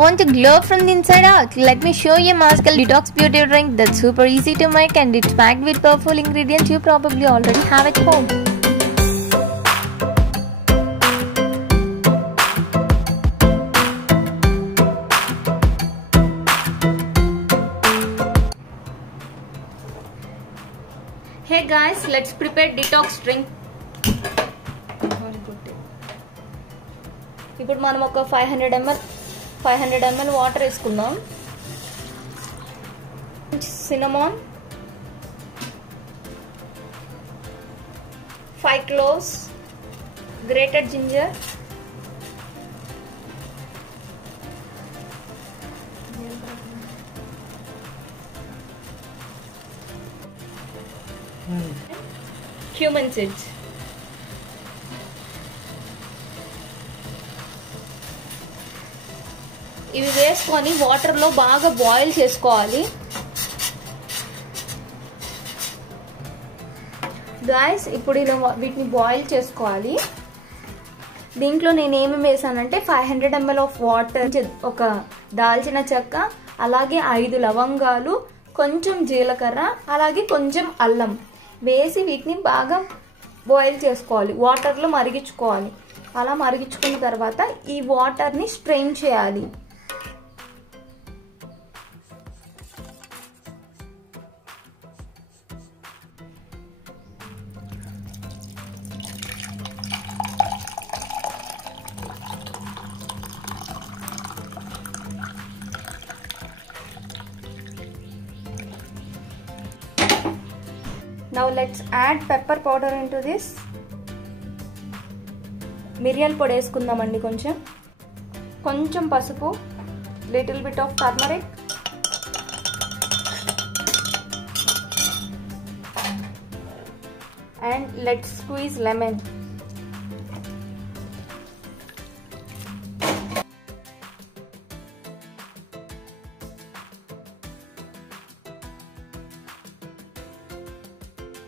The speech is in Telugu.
Want to glow from the inside out? Let me show you a Maskell Detox Beauty Drink that's super easy to make and it's packed with powerful ingredients you probably already have at home. Hey guys, let's prepare detox drink. ఇప్పుడు మనం ఒక 500 ml వాటర్ వేసుకుందాం. Cinnamon, 5 cloves, grated ginger, cumin seeds. ఇవి వేసుకొని వాటర్లో బాగా బాయిల్ చేసుకోవాలి. గాయ్స్ ఇప్పుడు ఇలా వీటిని బాయిల్ చేసుకోవాలి. దీంట్లో నేను ఏమేమి వేసానంటే 500 ml ఆఫ్ వాటర్, ఒక దాల్చిన చెక్క, అలాగే 5 లవంగాలు, కొంచెం జీలకర్ర, అలాగే కొంచెం అల్లం వేసి వీటిని బాగా బాయిల్ చేసుకోవాలి, వాటర్లో మరిగించుకోవాలి. అలా మరిగించుకున్న తర్వాత ఈ వాటర్ని స్ట్రెయిన్ చేయాలి. Now let's add pepper powder into this. మిరియాల పొడి వేసుకుందామండి, కొంచెం పసుపు, little bit of turmeric, and let's squeeze lemon.